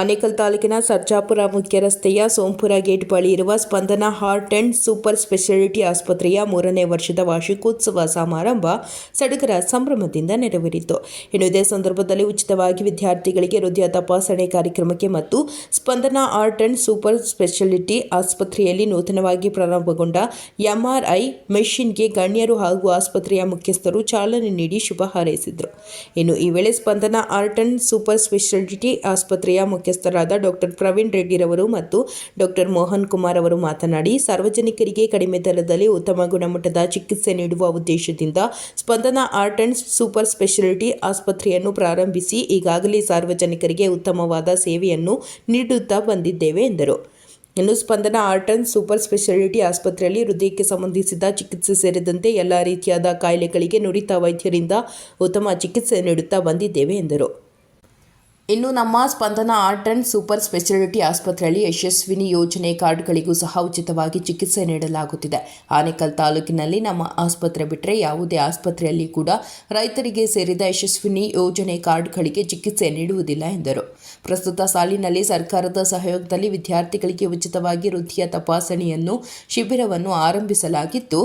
ಆನೇಕಲ್ ತಾಲೂಕಿನ ಸರ್ಜಾಪುರ ಮುಖ್ಯ ರಸ್ತೆಯ ಸೋಂಪುರ ಗೇಟ್ ಬಳಿ ಇರುವ ಸ್ಪಂದನ ಹಾರ್ಟ್ ಅಂಡ್ ಸೂಪರ್ ಸ್ಪೆಷಾಲಿಟಿ ಆಸ್ಪತ್ರೆಯ 3ನೇ ವರ್ಷದ ವಾರ್ಷಿಕೋತ್ಸವ ಸಮಾರಂಭ ಸಡಗರ ಸಂಭ್ರಮದಿಂದ ನೆರವೇರಿತು. ಇನ್ನು ಇದೇ ಸಂದರ್ಭದಲ್ಲಿ ಉಚಿತವಾಗಿ ವಿದ್ಯಾರ್ಥಿಗಳಿಗೆ ಹೃದಯ ತಪಾಸಣೆ ಕಾರ್ಯಕ್ರಮಕ್ಕೆ ಮತ್ತು ಸ್ಪಂದನ ಹಾರ್ಟ್ ಅಂಡ್ ಸೂಪರ್ ಸ್ಪೆಷಾಲಿಟಿ ಆಸ್ಪತ್ರೆಯಲ್ಲಿ ನೂತನವಾಗಿ ಪ್ರಾರಂಭಗೊಂಡ ಎಂಆರ್ಐ ಮೆಷಿನ್ಗೆ ಗಣ್ಯರು ಹಾಗೂ ಆಸ್ಪತ್ರೆಯ ಮುಖ್ಯಸ್ಥರು ಚಾಲನೆ ನೀಡಿ ಶುಭ ಹಾರೈಸಿದರು. ಇನ್ನು ಈ ವೇಳೆ ಸ್ಪಂದನ ಹಾರ್ಟ್ ಅಂಡ್ ಸೂಪರ್ ಸ್ಪೆಷಾಲಿಟಿ ಆಸ್ಪತ್ರೆಯ ಮುಖ್ಯಸ್ಥರಾದ ಡಾಕ್ಟರ್ ಪ್ರವೀಣ್ ರೆಡ್ಡಿರವರು ಮತ್ತು ಡಾಕ್ಟರ್ ಮೋಹನ್ ಕುಮಾರ್ ಅವರು ಮಾತನಾಡಿ, ಸಾರ್ವಜನಿಕರಿಗೆ ಕಡಿಮೆ ದರದಲ್ಲಿ ಉತ್ತಮ ಗುಣಮಟ್ಟದ ಚಿಕಿತ್ಸೆ ನೀಡುವ ಉದ್ದೇಶದಿಂದ ಸ್ಪಂದನ ಹಾರ್ಟ್ ಅಂಡ್ ಸೂಪರ್ ಸ್ಪೆಷಾಲಿಟಿ ಆಸ್ಪತ್ರೆಯನ್ನು ಪ್ರಾರಂಭಿಸಿ ಈಗಾಗಲೇ ಸಾರ್ವಜನಿಕರಿಗೆ ಉತ್ತಮವಾದ ಸೇವೆಯನ್ನು ನೀಡುತ್ತಾ ಬಂದಿದ್ದೇವೆ ಎಂದರು. ಇನ್ನು ಸ್ಪಂದನ ಹಾರ್ಟ್ ಅಂಡ್ ಸೂಪರ್ ಸ್ಪೆಷಾಲಿಟಿ ಆಸ್ಪತ್ರೆಯಲ್ಲಿ ಹೃದಯಕ್ಕೆ ಸಂಬಂಧಿಸಿದ ಚಿಕಿತ್ಸೆ ಸೇರಿದಂತೆ ಎಲ್ಲ ರೀತಿಯಾದ ಕಾಯಿಲೆಗಳಿಗೆ ನುರಿತ ವೈದ್ಯರಿಂದ ಉತ್ತಮ ಚಿಕಿತ್ಸೆ ನೀಡುತ್ತಾ ಬಂದಿದ್ದೇವೆ ಎಂದರು. ಇನ್ನು ನಮ್ಮ ಸ್ಪಂದನ ಹಾರ್ಟ್ ಅಂಡ್ ಸೂಪರ್ ಸ್ಪೆಷಾಲಿಟಿ ಆಸ್ಪತ್ರೆಯಲ್ಲಿ ಯಶಸ್ವಿನಿ ಯೋಜನೆ ಕಾರ್ಡ್ಗಳಿಗೂ ಸಹ ಉಚಿತವಾಗಿ ಚಿಕಿತ್ಸೆ ನೀಡಲಾಗುತ್ತಿದೆ. ಆನೇಕಲ್ ತಾಲೂಕಿನಲ್ಲಿ ನಮ್ಮ ಆಸ್ಪತ್ರೆ ಬಿಟ್ಟರೆ ಯಾವುದೇ ಆಸ್ಪತ್ರೆಯಲ್ಲಿ ಕೂಡ ರೈತರಿಗೆ ಸೇರಿದ ಯಶಸ್ವಿನಿ ಯೋಜನೆ ಕಾರ್ಡ್ಗಳಿಗೆ ಚಿಕಿತ್ಸೆ ನೀಡುವುದಿಲ್ಲ ಎಂದರು. ಪ್ರಸ್ತುತ ಸಾಲಿನಲ್ಲಿ ಸರ್ಕಾರದ ಸಹಯೋಗದಲ್ಲಿ ವಿದ್ಯಾರ್ಥಿಗಳಿಗೆ ಉಚಿತವಾಗಿ ಹೃದಯ ತಪಾಸಣೆಯನ್ನು ಶಿಬಿರವನ್ನು ಆರಂಭಿಸಲಾಗಿದ್ದು,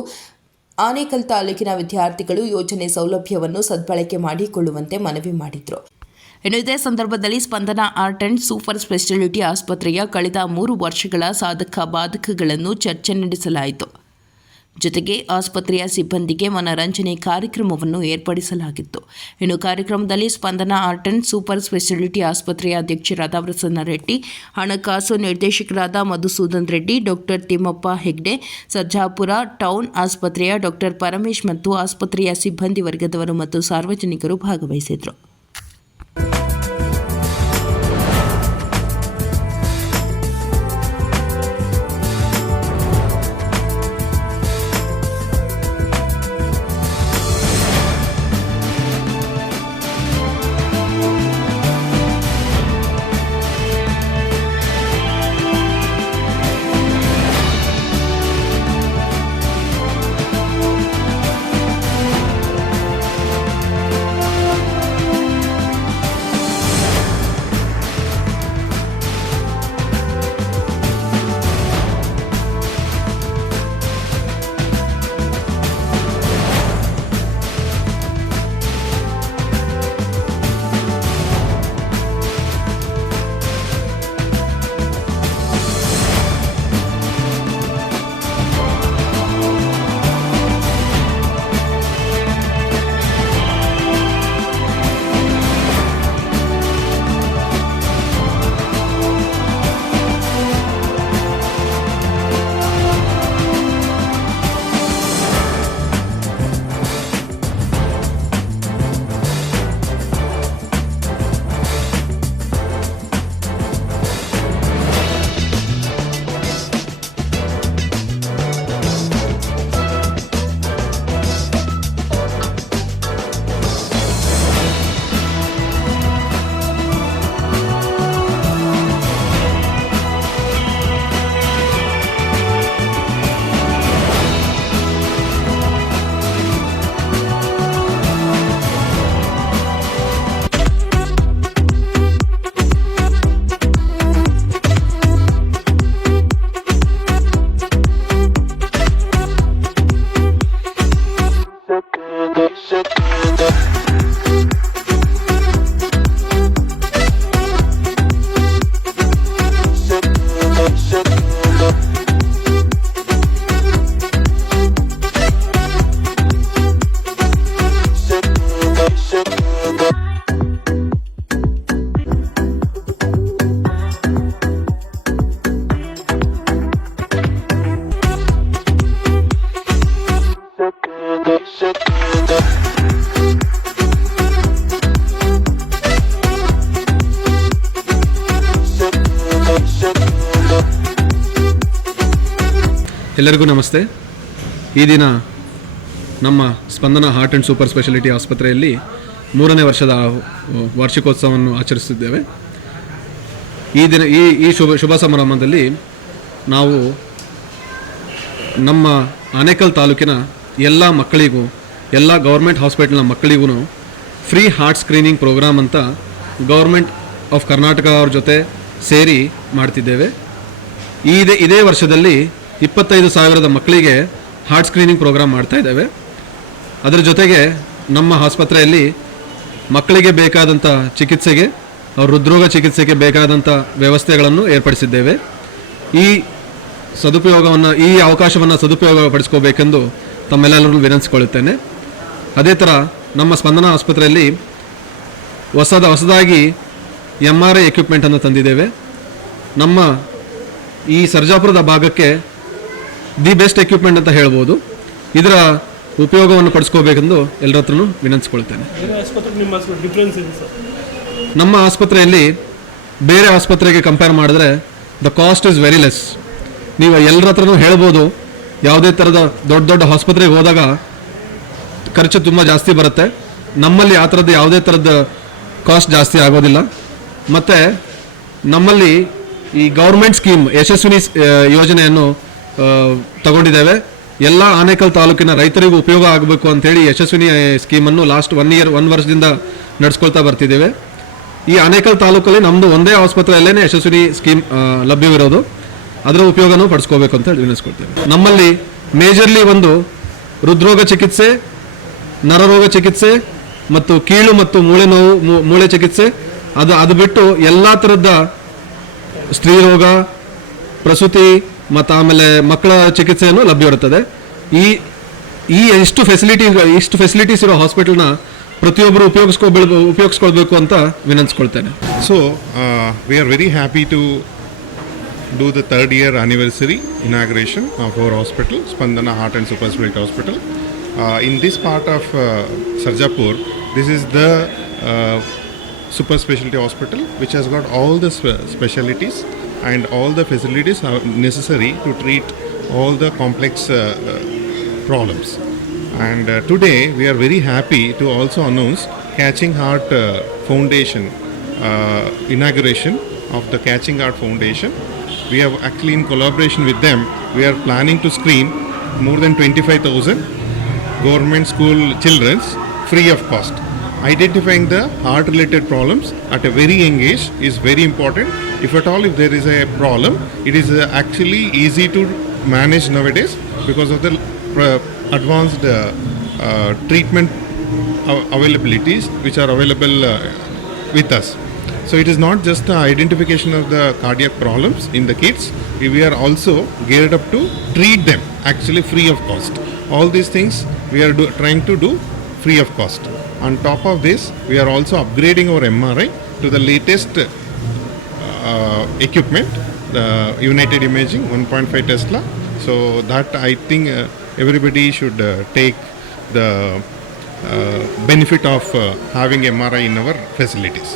ಆನೇಕಲ್ ತಾಲೂಕಿನ ವಿದ್ಯಾರ್ಥಿಗಳು ಯೋಜನೆ ಸೌಲಭ್ಯವನ್ನು ಸದ್ಬಳಕೆ ಮಾಡಿಕೊಳ್ಳುವಂತೆ ಮನವಿ ಮಾಡಿದರು. ಇನ್ನು ಇದೇ ಸಂದರ್ಭದಲ್ಲಿ ಸ್ಪಂದನ ಹಾರ್ಟ್ ಅಂಡ್ ಸೂಪರ್ ಸ್ಪೆಷಾಲಿಟಿ ಆಸ್ಪತ್ರೆಯ ಕಳೆದ 3 ವರ್ಷಗಳ ಸಾಧಕ ಬಾಧಕಗಳನ್ನು ಚರ್ಚೆ ನಡೆಸಲಾಯಿತು. ಜೊತೆಗೆ ಆಸ್ಪತ್ರೆಯ ಸಿಬ್ಬಂದಿಗೆ ಮನರಂಜನೆ ಕಾರ್ಯಕ್ರಮವನ್ನು ಏರ್ಪಡಿಸಲಾಗಿತ್ತು. ಇನ್ನು ಕಾರ್ಯಕ್ರಮದಲ್ಲಿ ಸ್ಪಂದನ ಹಾರ್ಟ್ ಅಂಡ್ ಸೂಪರ್ ಸ್ಪೆಷಾಲಿಟಿ ಆಸ್ಪತ್ರೆಯ ಅಧ್ಯಕ್ಷರಾದ ಪ್ರಸನ್ನ ರೆಡ್ಡಿ, ಹಣಕಾಸು ನಿರ್ದೇಶಕರಾದ ಮಧುಸೂದನ್ ರೆಡ್ಡಿ, ಡಾಕ್ಟರ್ ತಿಮ್ಮಪ್ಪ ಹೆಗ್ಡೆ, ಸರ್ಜಾಪುರ ಟೌನ್ ಆಸ್ಪತ್ರೆಯ ಡಾಕ್ಟರ್ ಪರಮೇಶ್ ಮತ್ತು ಆಸ್ಪತ್ರೆಯ ಸಿಬ್ಬಂದಿ ವರ್ಗದವರು ಮತ್ತು ಸಾರ್ವಜನಿಕರು ಭಾಗವಹಿಸಿದರು. ಎಲ್ಲರಿಗೂ ನಮಸ್ತೆ. ಈ ದಿನ ನಮ್ಮ ಸ್ಪಂದನ ಹಾರ್ಟ್ ಆ್ಯಂಡ್ ಸೂಪರ್ ಸ್ಪೆಷಾಲಿಟಿ ಆಸ್ಪತ್ರೆಯಲ್ಲಿ 3ನೇ ವರ್ಷದ ವಾರ್ಷಿಕೋತ್ಸವವನ್ನು ಆಚರಿಸುತ್ತಿದ್ದೇವೆ. ಈ ದಿನ ಈ ಶುಭ ಸಮಾರಂಭದಲ್ಲಿ ನಾವು ನಮ್ಮ ಆನೇಕಲ್ ತಾಲೂಕಿನ ಎಲ್ಲ ಮಕ್ಕಳಿಗೂ, ಎಲ್ಲ ಗೌರ್ಮೆಂಟ್ ಹಾಸ್ಪಿಟಲ್ನ ಮಕ್ಕಳಿಗೂ ಫ್ರೀ ಹಾರ್ಟ್ ಸ್ಕ್ರೀನಿಂಗ್ ಪ್ರೋಗ್ರಾಮ್ ಅಂತ ಗೌರ್ಮೆಂಟ್ ಆಫ್ ಕರ್ನಾಟಕ ಅವ್ರ ಜೊತೆ ಸೇರಿ ಮಾಡ್ತಿದ್ದೇವೆ. ಇದೇ ವರ್ಷದಲ್ಲಿ 25,000 ಮಕ್ಕಳಿಗೆ ಹಾರ್ಟ್ ಸ್ಕ್ರೀನಿಂಗ್ ಪ್ರೋಗ್ರಾಮ್ ಮಾಡ್ತಾ ಇದ್ದೇವೆ. ಅದರ ಜೊತೆಗೆ ನಮ್ಮ ಆಸ್ಪತ್ರೆಯಲ್ಲಿ ಮಕ್ಕಳಿಗೆ ಬೇಕಾದಂಥ ಚಿಕಿತ್ಸೆಗೆ, ಅವ್ರ ಹೃದ್ರೋಗ ಚಿಕಿತ್ಸೆಗೆ ಬೇಕಾದಂಥ ವ್ಯವಸ್ಥೆಗಳನ್ನು ಏರ್ಪಡಿಸಿದ್ದೇವೆ. ಈ ಅವಕಾಶವನ್ನು ಸದುಪಯೋಗಪಡಿಸ್ಕೋಬೇಕೆಂದು ತಮ್ಮೆಲ್ಲರೂ ವಿನಂತಿಸಿಕೊಳ್ಳುತ್ತೇನೆ. ಅದೇ ಥರ ನಮ್ಮ ಸ್ಪಂದನ ಆಸ್ಪತ್ರೆಯಲ್ಲಿ ಹೊಸದಾಗಿ MRI ಎಕ್ವಿಪ್ಮೆಂಟನ್ನು ತಂದಿದ್ದೇವೆ. ನಮ್ಮ ಈ ಸರ್ಜಾಪುರದ ಭಾಗಕ್ಕೆ ದಿ ಬೆಸ್ಟ್ ಎಕ್ವಿಪ್ಮೆಂಟ್ ಅಂತ ಹೇಳ್ಬೋದು. ಇದರ ಉಪಯೋಗವನ್ನು ಪಡಿಸ್ಕೋಬೇಕೆಂದು ಎಲ್ಲರ ಹತ್ರನೂ ವಿನಂತಿಸ್ಕೊಳ್ತೇನೆ. ನಮ್ಮ ಆಸ್ಪತ್ರೆಯಲ್ಲಿ ಬೇರೆ ಆಸ್ಪತ್ರೆಗೆ ಕಂಪೇರ್ ಮಾಡಿದ್ರೆ the cost is very less. ನೀವು ಎಲ್ಲರ ಹತ್ರನೂ ಹೇಳ್ಬೋದು, ಯಾವುದೇ ಥರದ ದೊಡ್ಡ ಆಸ್ಪತ್ರೆಗೆ ಹೋದಾಗ ಖರ್ಚು ತುಂಬ ಜಾಸ್ತಿ ಬರುತ್ತೆ. ನಮ್ಮಲ್ಲಿ ಆ ಥರದ್ದು ಯಾವುದೇ ಥರದ ಕಾಸ್ಟ್ ಜಾಸ್ತಿ ಆಗೋದಿಲ್ಲ. ಮತ್ತು ನಮ್ಮಲ್ಲಿ ಈ ಗೌರ್ಮೆಂಟ್ ಸ್ಕೀಮ್ ಯಶಸ್ವಿನಿ ಯೋಜನೆಯನ್ನು ತಗೊಂಡಿದ್ದೇವೆ. ಎಲ್ಲ ಆನೇಕಲ್ ತಾಲೂಕಿನ ರೈತರಿಗೂ ಉಪಯೋಗ ಆಗಬೇಕು ಅಂತೇಳಿ ಯಶಸ್ವಿನಿ ಸ್ಕೀಮನ್ನು ಲಾಸ್ಟ್ 1 ವರ್ಷದಿಂದ ನಡೆಸ್ಕೊಳ್ತಾ ಬರ್ತಿದ್ದೇವೆ. ಈ ಆನೇಕಲ್ ತಾಲೂಕಲ್ಲಿ ನಮ್ಮದು ಒಂದೇ ಆಸ್ಪತ್ರೆಯಲ್ಲೇ ಯಶಸ್ವಿನಿ ಸ್ಕೀಮ್ ಲಭ್ಯವಿರೋದು. ಅದರ ಉಪಯೋಗನೂ ಪಡಿಸ್ಕೋಬೇಕು ಅಂತ ಹೇಳಿ ವಿನಿಸ್ಕೊಳ್ತೇವೆ. ನಮ್ಮಲ್ಲಿ ಮೇಜರ್ಲಿ ಒಂದು ಹೃದ್ರೋಗ ಚಿಕಿತ್ಸೆ, ನರರೋಗ ಚಿಕಿತ್ಸೆ ಮತ್ತು ಕೀಳು ಮತ್ತು ಮೂಳೆ ಚಿಕಿತ್ಸೆ, ಅದು ಬಿಟ್ಟು ಎಲ್ಲ ಥರದ ಸ್ತ್ರೀರೋಗ, ಪ್ರಸೂತಿ ಮತ್ತು ಆಮೇಲೆ ಮಕ್ಕಳ ಚಿಕಿತ್ಸೆಯನ್ನು ಲಭ್ಯವಿರುತ್ತದೆ. ಇಷ್ಟು ಫೆಸಿಲಿಟೀಸ್ ಇರೋ ಹಾಸ್ಪಿಟಲ್ನ ಪ್ರತಿಯೊಬ್ಬರು ಉಪಯೋಗಿಸ್ಕೊಳ್ಬೇಕು ಅಂತ ವಿನಂತಿಸ್ಕೊಳ್ತೇನೆ. So, we are very happy to do the 3rd year anniversary inauguration of our hospital, Spandana Heart and Super Specialty Hospital. In this part of Sarjapur, this is the super specialty hospital which has got all the specialties and all the facilities are necessary to treat all the complex problems. And today we are very happy to also announce Catching Heart Foundation inauguration of the Catching Heart Foundation. We have actually in collaboration with them, we are planning to screen more than 25,000 government school children free of cost. Identifying the heart related problems at a very young age is very important. If at all if there is a problem, it is actually easy to manage nowadays because of the advanced treatment availabilities which are available with us. So it is not just the identification of the cardiac problems in the kids, we are also geared up to treat them actually free of cost. All these things we are trying to do free of cost. On top of this, we are also upgrading our MRI to the latest equipment, the United Imaging 1.5 Tesla. So that I think everybody should take the benefit of having MRI in our facilities.